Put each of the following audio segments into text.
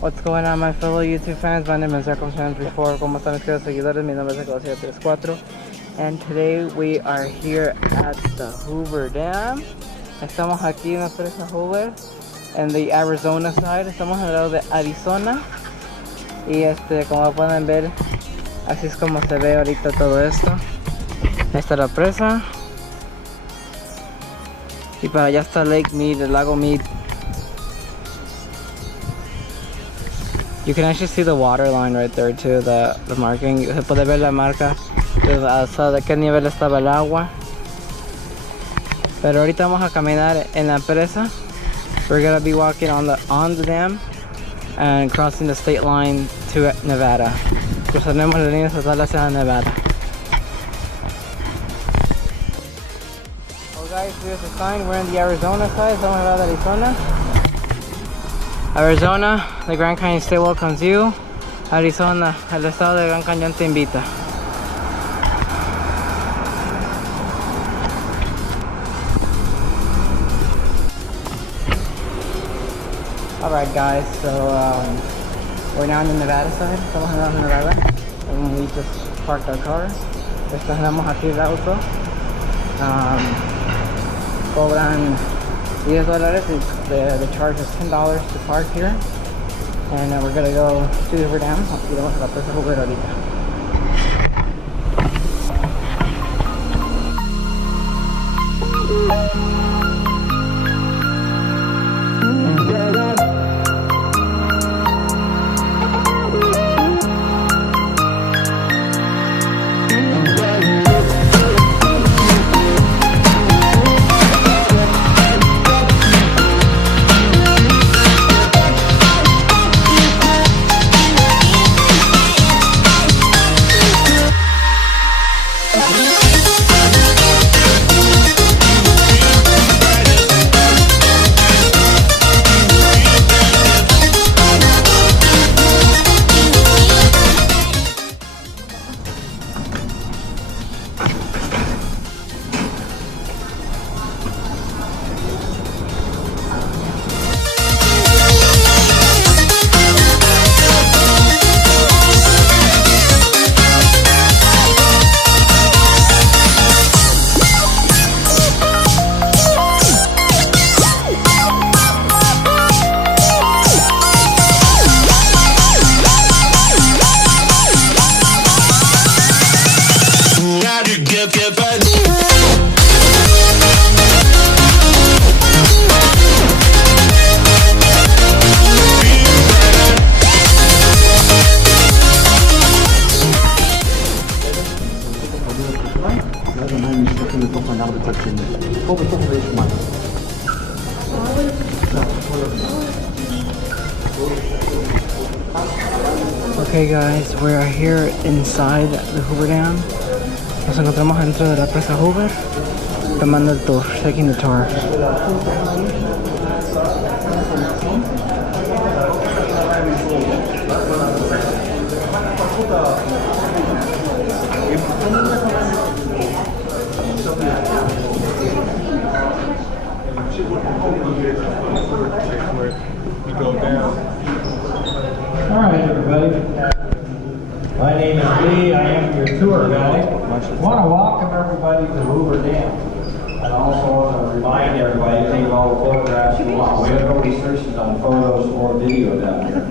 What's going on, my fellow YouTube fans? My name is Circumstance34. ¿Cómo están mis queridos seguidores? Mi nombre es Ecología34. And today we are here at the Hoover Dam. Estamos aquí en la presa Hoover, en the Arizona side. Estamos al lado de Arizona. Y como pueden ver, así es como se ve ahorita todo esto. Esta es la presa. Y para allá está Lake Mead, el lago Mead. You can actually see the water line right there too, the marking. Se puede ver la marca de qué nivel estaba el agua. Pero ahorita vamos a caminar en la presa. We're gonna be walking on the dam and crossing the state line to Nevada. Cruzaremos la línea estatal hacia Nevada. Well guys, here's the sign. We're in the Arizona side. Estamos al lado de Arizona. Arizona, the Grand Canyon State welcomes you. Arizona, el estado de Gran Cañón te invita. Alright guys, so we're now on the Nevada side. Estamos en Nevada. And we just parked our car. Estacionamos aquí el auto. Cobran $10. The charge is $10 to park here, and we're gonna go to the Hoover Dam. Vamos a la presa Hoover ahorita. Okay guys, we are here inside the Hoover Dam. Nos encontramos dentro de la presa Hoover, tomando el tour, taking the tour. Alright everybody, my name is Lee, I am your tour guide. I want to welcome everybody to Hoover Dam. And also want to remind everybody to take all the photographs you want. We have no restrictions on photos or video down here.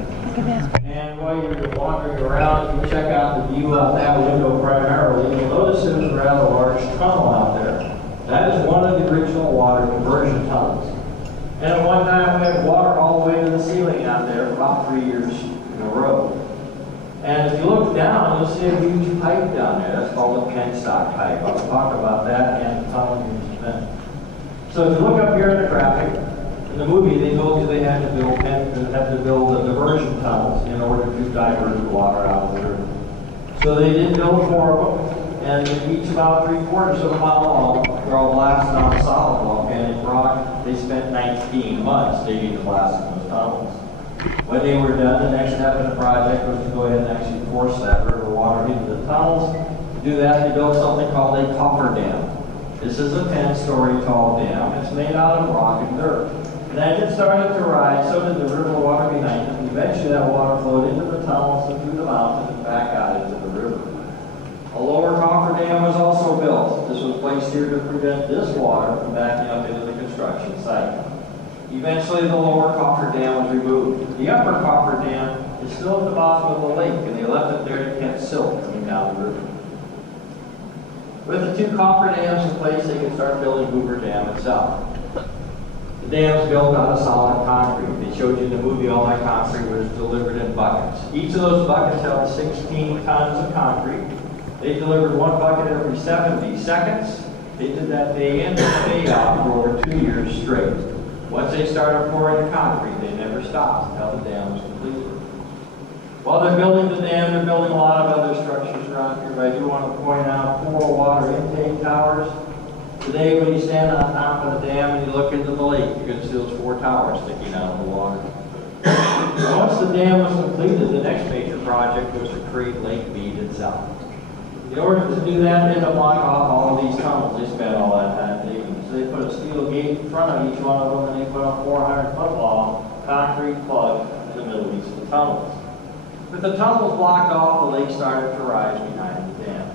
And while you're wandering around, you check out the view out that window primarily. You'll notice there's a rather large tunnel out there. That is one of the original water conversion tunnels. And at one time we had water all the way to the ceiling out there for about 3 years in a row. And if you look down, you'll see a huge pipe down there. That's called a penstock pipe. I'll talk about that and the tunnel in just a minute. So if you look up here in the graphic, in the movie they told you they had to build the diversion tunnels in order to divert the water out of the river. So they did build 4 of them, and each about 3/4 of a mile long. They're all blasted on solid volcanic rock. They spent 19 months digging and blasting those tunnels. When they were done, the next step in the project was to go ahead and actually force that river water into the tunnels. To do that, they built something called a Hoover Dam. This is a 10-story tall dam. It's made out of rock and dirt. And as it started to rise, so did the river water behind it. Eventually that water flowed into the tunnels and through the mountain and back out into the river. A lower coffer dam was also built. This was placed here to prevent this water from backing up into the construction site. Eventually the lower coffer dam was removed. The upper coffer dam is still at the bottom of the lake, and they left it there to catch silt coming down the river. With the two coffer dams in place, they could start building Hoover Dam itself. The dam is built out of solid concrete. They showed you in the movie all that concrete was delivered in buckets. Each of those buckets held 16 tons of concrete. They delivered one bucket every 70 seconds. They did that day in and day out for over 2 years straight. Once they started pouring the concrete, they never stopped until the dam was completed. While they're building the dam, they're building a lot of other structures around here, but I do want to point out 4 water intake towers. Today, when you stand on top of the dam and you look into the lake, you can see those 4 towers sticking out of the water. Once the dam was completed, the next major project was to create Lake Mead itself. In order to do that, they had to block off all of these tunnels. They spent all that time digging. So they put a steel gate in front of each one of them, and they put a 400-foot long concrete plug in the middle of each of the tunnels. With the tunnels blocked off, the lake started to rise behind the dam.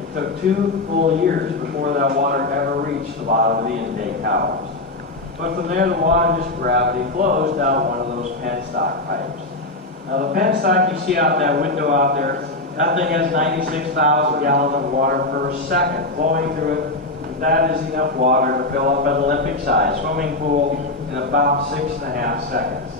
It took 2 full years before that water ever reached the bottom of the intake towers. But from there, the water just gravity flows down one of those penstock pipes. Now the penstock you see out that window out there, that thing has 96,000 gallons of water per second flowing through it. That is enough water to fill up an Olympic-sized swimming pool in about 6.5 seconds.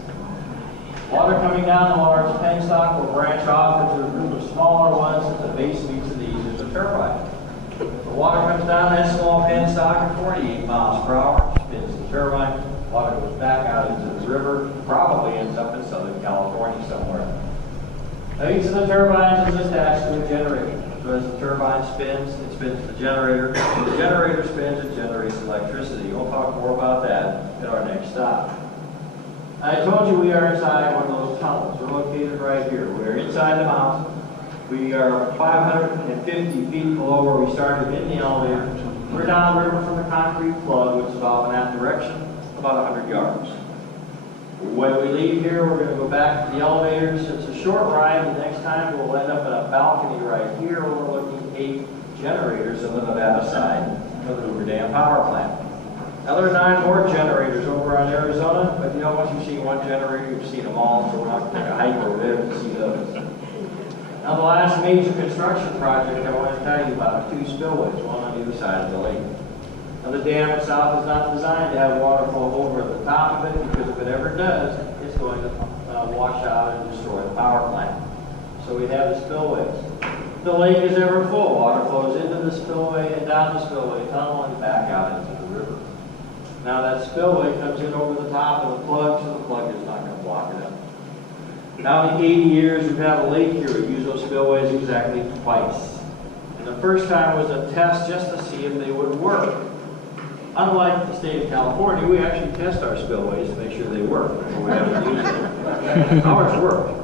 Water coming down the large penstock will branch off into a group of smaller ones at the base of each of these. There's a turbine. The water comes down that small penstock at 48 miles per hour, spins the turbine, water goes back out into the river, probably ends up in Southern California somewhere. Now each of the turbines is attached to a generator. So as the turbine spins, it spins the generator. When the generator spins, it generates electricity. We'll talk more about that at our next stop. I told you we are inside one of those tunnels. We're located right here. We're inside the mountain. We are 550 feet below where we started in the elevator. We're downriver from the concrete plug, which is off in that direction, about 100 yards. When we leave here, we're going to go back to the elevators. It's a short ride. The next time we'll end up in a balcony right here overlooking 8 generators on the Nevada side of the Hoover Dam power plant. Now there are 9 more generators over on Arizona, but you know, once you've seen one generator, you've seen them all, so we're not going to take a hike over there to see those. Now the last major construction project I want to tell you about are 2 spillways, one on either side of the lake. Now the dam itself is not designed to have water flow over the top of it, because if it ever does, it's going to wash out and destroy the power plant. So we have the spillways. The lake is ever full. Water flows into the spillway and down the spillway tunnel and back out into the river. Now that spillway comes in over the top of the plug, so the plug is not going to block it up. Now in the 80 years we've had a lake here, we use those spillways exactly twice. And the first time was a test just to see if they would work. Unlike the state of California, we actually test our spillways to make sure they work before we have to use them. Ours work.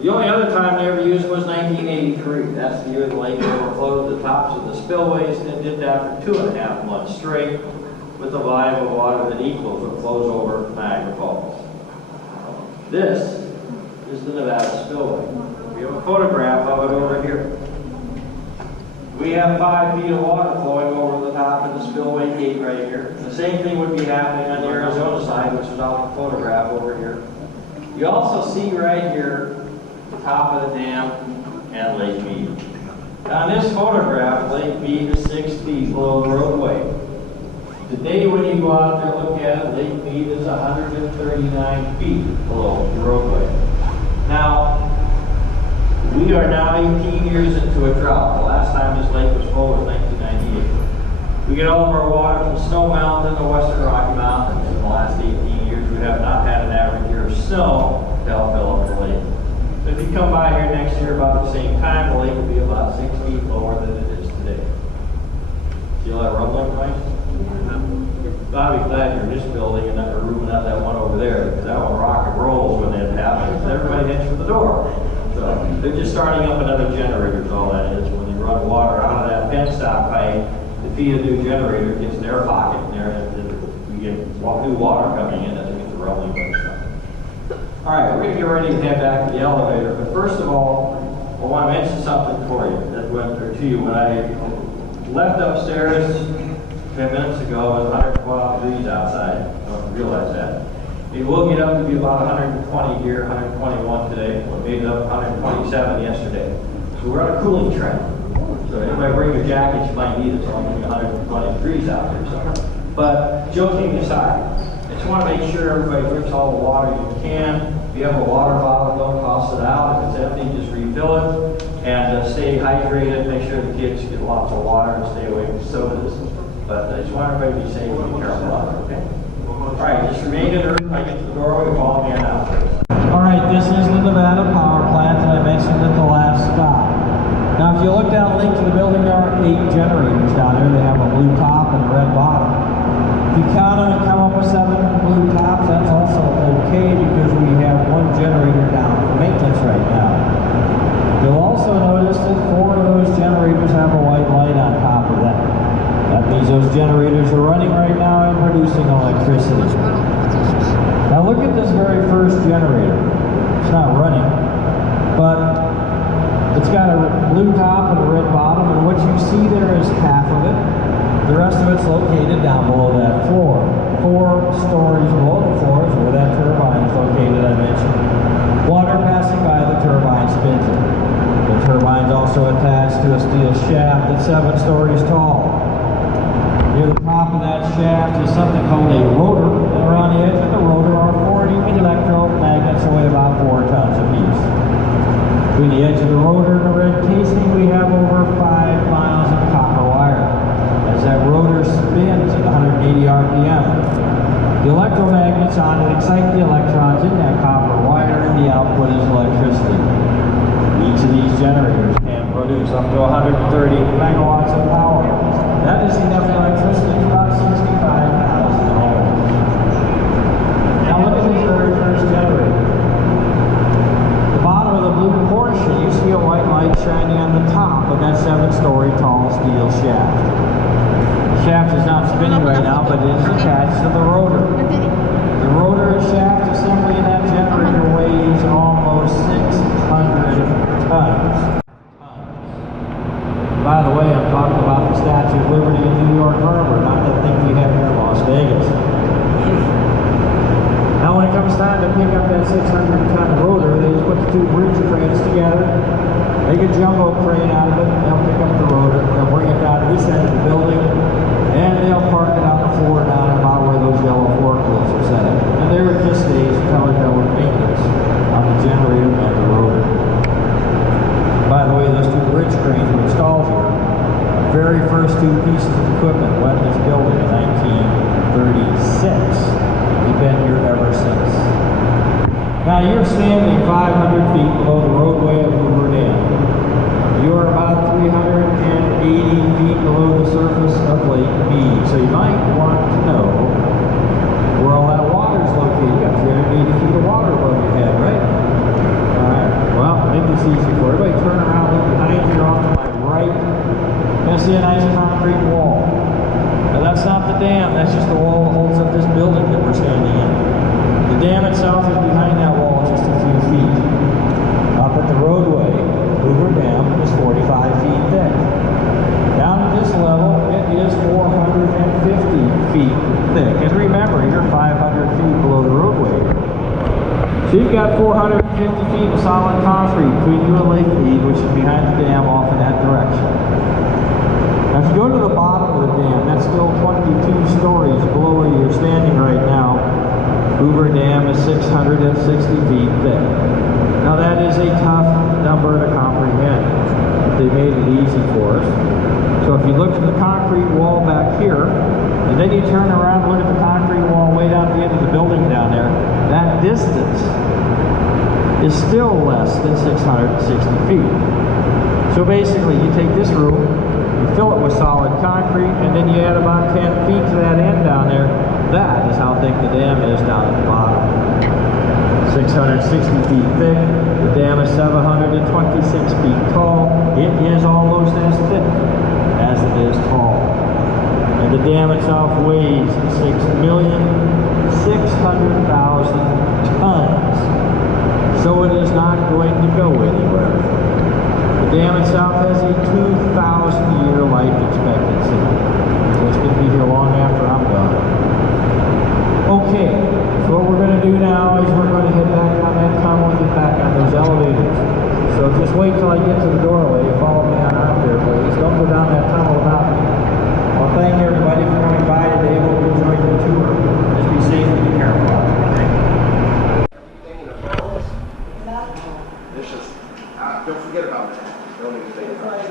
The only other time they ever used it was 1983. That's the year the lake overflowed the tops of the spillways, and it did that for 2.5 months straight, with a volume of water that equals what flows over Niagara Falls. This is the Nevada spillway. We have a photograph of it over here. We have 5 feet of water flowing over the top of the spillway gate right here. The same thing would be happening on the Arizona side, which is off the photograph over here. You also see right here the top of the dam and Lake Mead. Now in this photograph, Lake Mead is 6 feet below the roadway. Today when you go out there and look at it, Lake Mead is 139 feet below the roadway. Now, we are now 18 years into a drought. The last time this lake was full was 1998. We get all of our water from Snow Mountain and the Western Rocky Mountains. In the last 18 years, we have not had an average year of snow to help fill up the lake. So if you come by here next year about the same time, the lake will be about 6 feet lower than it is today. See all that rumbling noise? I'll be glad you're in this building and not rooming out that one over there, because that one rock and rolls when that happens. Everybody hits for the door. So they're just starting up another generator is all that is. When they run water out of that penstock pipe to feed a new generator, it gets in their pocket, and we get new water coming in, that's what gets the rumbling noise. All right, we're going to get ready to head back to the elevator, but first of all, I want to mention something for you, or to you. When I left upstairs 10 minutes ago, it was 112 degrees outside. I don't know if you realize that. It will get up to be about 120 here, 121 today. We made it up 127 yesterday. So we're on a cooling trend. So if I bring a jacket, you might need it. It's only 120 degrees out here. So. But joking aside, I just want to make sure everybody drinks all the water you can. If you have a water bottle, don't toss it out. If it's empty, just refill it. And stay hydrated. Make sure the kids get lots of water and stay away from sodas. But I just want everybody to be safe and be careful out there, okay? All right, just remain in Earth. I get to the doorway, follow me on out. All right, this is the Nevada power plant that I mentioned at the last stop. Now, if you look down the link to the building, there are 8 generators down there. They have a blue top and a red bottom. If you count them and come up with 7 blue tops, that's also okay because we have 1 generator down for maintenance right now. You'll also notice that 4 of those generators have a white light on top of them. That means those generators are running right now and producing electricity. Now look at this very first generator. It's not running, but it's got a blue top and a red bottom, and what you see there is half of it. The rest of it's located down below that floor. 4 stories below the floor is where that turbine is located, I mentioned. Water passing by the turbine spins it. The turbine is also attached to a steel shaft that's 7 stories tall. Near the top of that shaft is something called a rotor, and around the edge of the rotor are 40 electromagnets that weigh about 4 tons apiece. Between the edge of the rotor and the red casing, we have over 5 miles of copper wire. As that rotor spins at 180 RPM, the electromagnets on it excite the electrons in that copper wire, and the output is electricity. Each of these generators can produce up to 130 megawatts of power. That is enough electricity for about 65,000 homes. Now look at this very first generator. The bottom of the blue portion, you see a white light shining on the top of that 7-story tall steel shaft. The shaft is not spinning right now, but it is attached to the rotor. The rotor and shaft assembly in that generator weighs almost 600 tons. By the way, I'm talking about the Statue of Liberty in New York Harbor, not that thing we have here in Las Vegas. Now when it comes time to pick up that 600-ton rotor, they just put the 2 bridge cranes together, make a jumbo crane out of it, and they'll pick up the rotor, they'll bring it down to this end of the building, and they'll park it on the floor down about where those yellow forklifts are set up. And there it just stays until they're done with maintenance on the generator and the rotor. By the way, those 2 bridge cranes were installed here. The very first 2 pieces of equipment went in this building in 1936. We've been here ever since. Now you're standing 500 feet below the roadway of Hoover Dam. You are about 380 feet below the surface of Lake Mead. So you might want to know where all that water is located. You got 380 feet of water above your head, right? Alright, well, make this easy for everybody. Turn around, look behind you, off to my right. You're going to see a nice concrete wall. Now that's not the dam, that's just the wall that holds up this building that we're standing in. The dam itself is behind that wall just a few feet. Up at the roadway, Hoover Dam is 45 feet thick. Down at this level, it is 450 feet thick. And remember, you're 500 feet below the roadway. So you've got 450 feet of solid concrete between you and Lake Mead, which is behind the dam off in that direction. Now if you go to the bottom of the dam, that's still 22 stories below where you're standing right now. Hoover Dam is 660 feet thick. Now that is a tough number to comprehend. They made it easy for us. So if you look at the concrete wall back here, and then you turn around and look at the concrete wall way down at the end of the building down there, that distance is still less than 660 feet. So basically, you take this room, you fill it with solid concrete, and then you add about 10 feet to that end down there. That is how thick the dam is down at the bottom. 660 feet thick. The dam is 726 feet tall. It is almost as thick as it is tall. And the dam itself weighs 6,600,000 tons. not going to go anywhere. The dam itself has a 2,000-year life expectancy. So it's going to be here long after I'm gone. Okay, so what we're going to do now is we're going to head back on that tunnel and get back on those elevators. So just wait till I get to the doorway. Follow me on out there, please. Don't go down that tunnel without me. Well, thank everybody for coming by today. Hope you enjoyed the tour. Just be safe and be careful. Don't forget about that. Don't even think about it.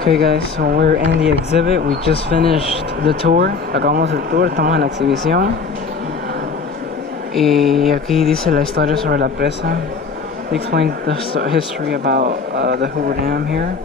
Okay guys, so we're in the exhibit. We just finished the tour. Acabamos el tour, estamos en la exhibición. Y aquí dice la historia sobre la presa. They explained the history about the Hoover Dam here.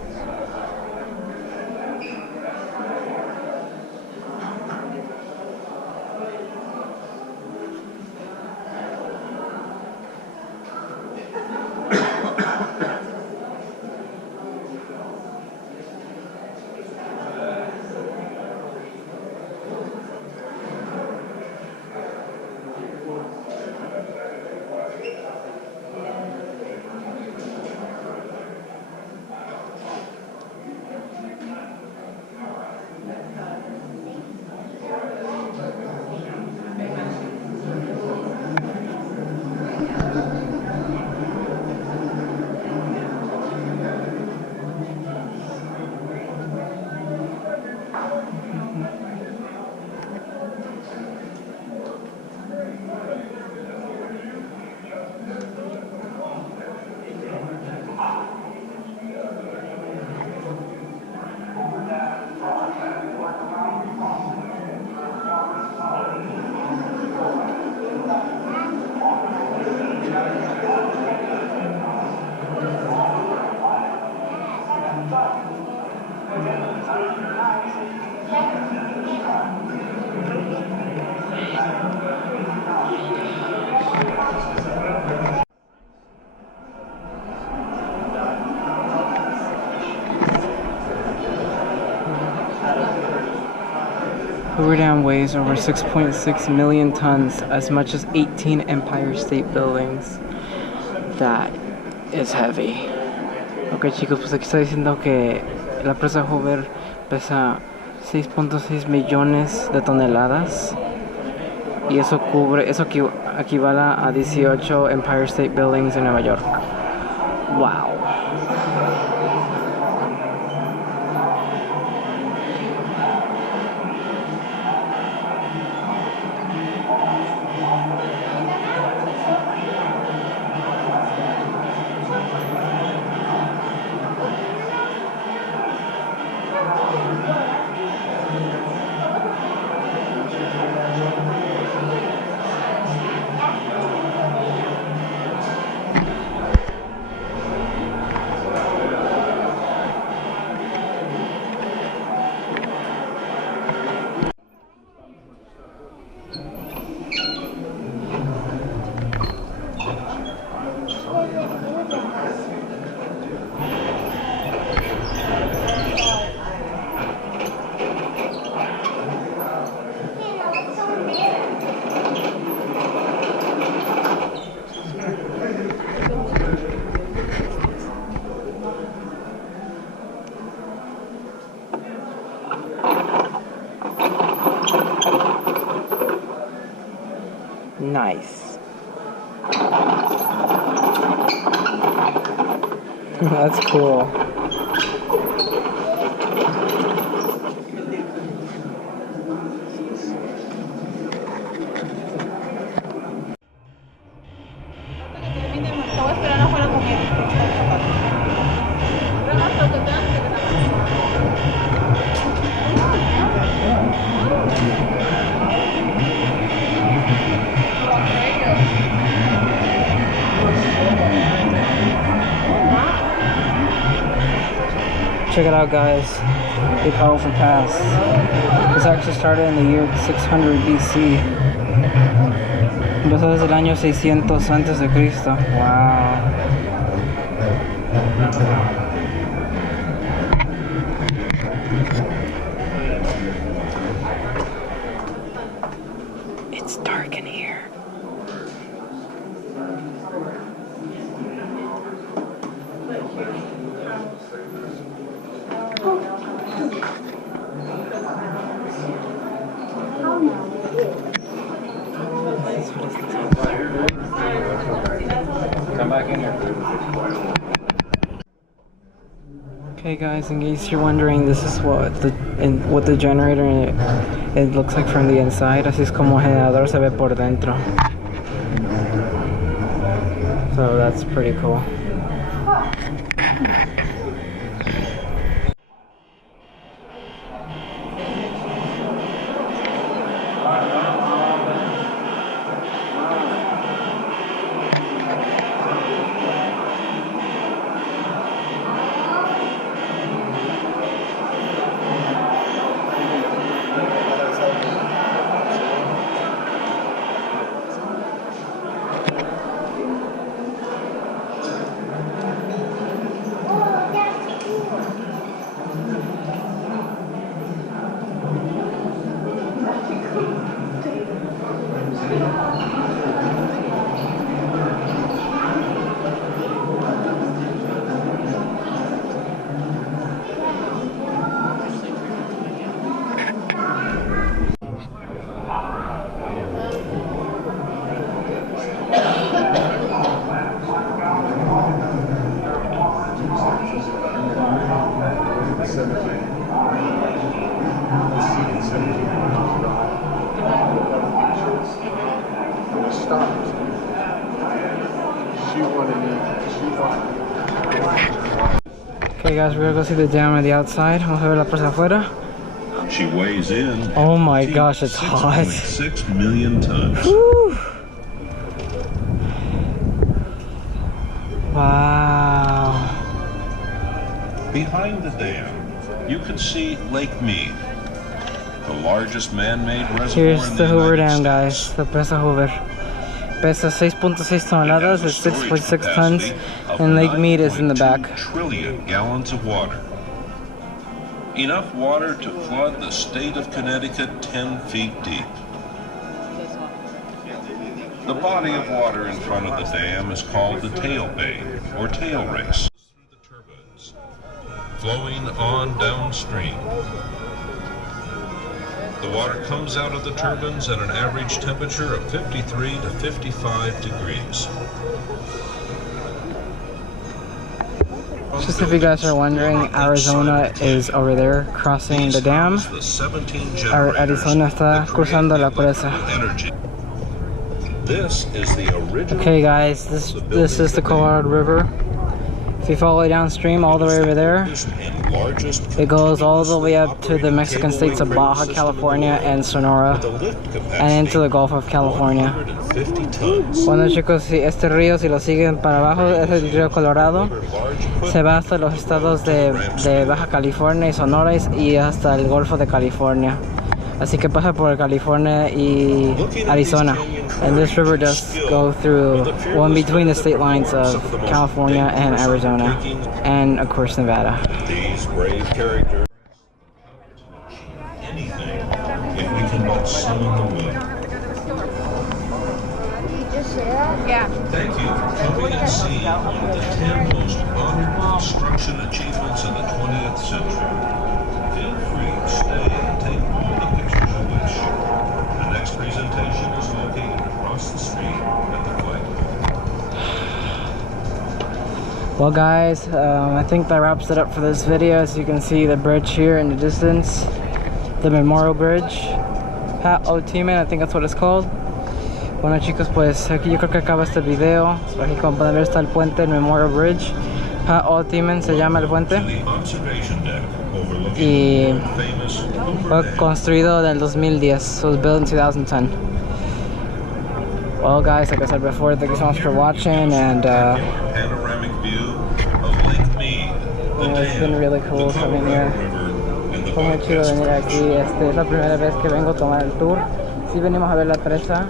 Hoover Dam weighs over 6.6 million tons, as much as 18 Empire State Buildings. That is heavy. Ok chicos, pues aquí está diciendo que la presa Hoover pesa 6.6 millones de toneladas. Y eso equivale a 18 Empire State Buildings en Nueva York. Wow. That's cool. Check it out, guys. The powerful pass. This actually started in the year 600 BC. Empezó desde el año 600 antes de Cristo. Wow. It's dark in here. Come back in here. Okay, guys, in case you're wondering, this is what the generator it looks like from the inside. Así es como el generador se ve por dentro. So that's pretty cool. Okay, guys, we're gonna go see the dam on the outside. Vamos a ver la presa afuera. She weighs in. Oh my gosh, it's hot. 6 million tons. Woo. Wow. Behind the dam, you can see Lake Mead, the largest man-made reservoir Here's in the the Hoover United Dam, guys. States. The presa Hoover. Pesa 6.6 toneladas, it's 6.6 tons, and Lake Mead is in the back. 9.2 trillion gallons of water. Enough water to flood the state of Connecticut 10 feet deep. The body of water in front of the dam is called the tail bay, or tail race. Through the turbines, flowing on downstream. The water comes out of the turbines at an average temperature of 53 to 55 degrees. Just if you guys are wondering, Arizona is over there crossing the dam. Arizona está cruzando la presa. This is the original. Okay, guys, this is the Colorado River. If you follow downstream all the way over there, it goes all the way up to the Mexican states of Baja California and Sonora, and into the Gulf of California. Bueno, chicos, si este río, si lo siguen para abajo, es el río Colorado. Se va hasta los estados de Baja California y Sonora y hasta el Golfo de California. Así que pasa por California y Arizona. And this river does go through, well, in between the state lines of California and Arizona, and of course Nevada. These brave characters. Anything if we can but summon them up. Yeah. Thank you for coming and seeing one of the 10 most honored construction achievements of the 20th century. Feel free to stay and take all the pictures you wish. The next presentation is located across the street at the flag. Well guys, I think that wraps it up for this video. As you can see the bridge here in the distance, the Memorial Bridge, Pat Otiman, I think that's what it's called. Bueno chicos, pues aquí yo creo que acaba este video. Aquí como pueden ver está el puente, el Memorial Bridge, Pat Otiman se llama el puente, y fue construido en el 2010, it was built in 2010. Well guys, like I said before, thank you so much for watching, and it's been really cool coming here. Fue muy chido venir aquí. Es la primera vez que vengo a tomar el tour. Sí venimos a ver la presa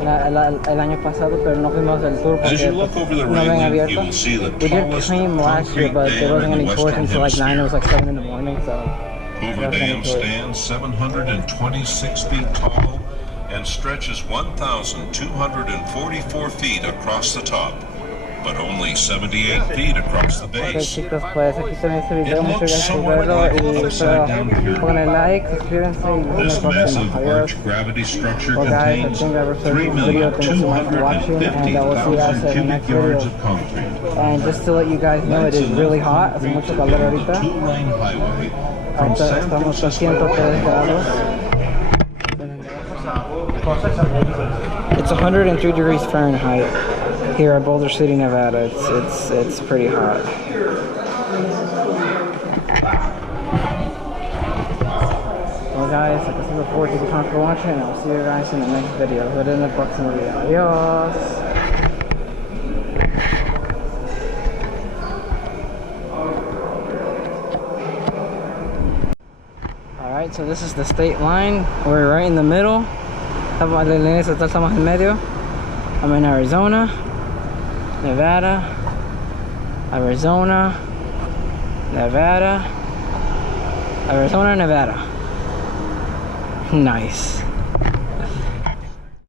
el año pasado, pero no fuimos del tour porque no ven abierto. We did clean last year, but there wasn't any tours until like 9, it was like 7 in the morning, so Hoover Dam stands 726 feet tall and stretches 1,244 feet across the top, but only 78 feet across the Ok base. chicos, pues aquí termina este video. Muchas gracias por verlo y espero pongan like, suscríbanse y nos vemos en el próximo. Adiós. Well guys, I think that wraps up this video. Thank you so much for watching, and I will see you guys in the next video. And just to let you guys know, it is really hot. Hace mucho calor ahorita. Ahorita estamos a 103 grados. It's 103 degrees Fahrenheit here at Boulder City, Nevada. It's pretty hot. Well guys, like I said before, thank you so much for watching, and I'll see you guys in the next video. Nos vemos en el próximo video. Adiós. Alright, so this is the state line. We're right in the middle. Estamos en medio. I'm in Arizona, Nevada, Arizona, Nevada, Arizona, Nevada. Nice.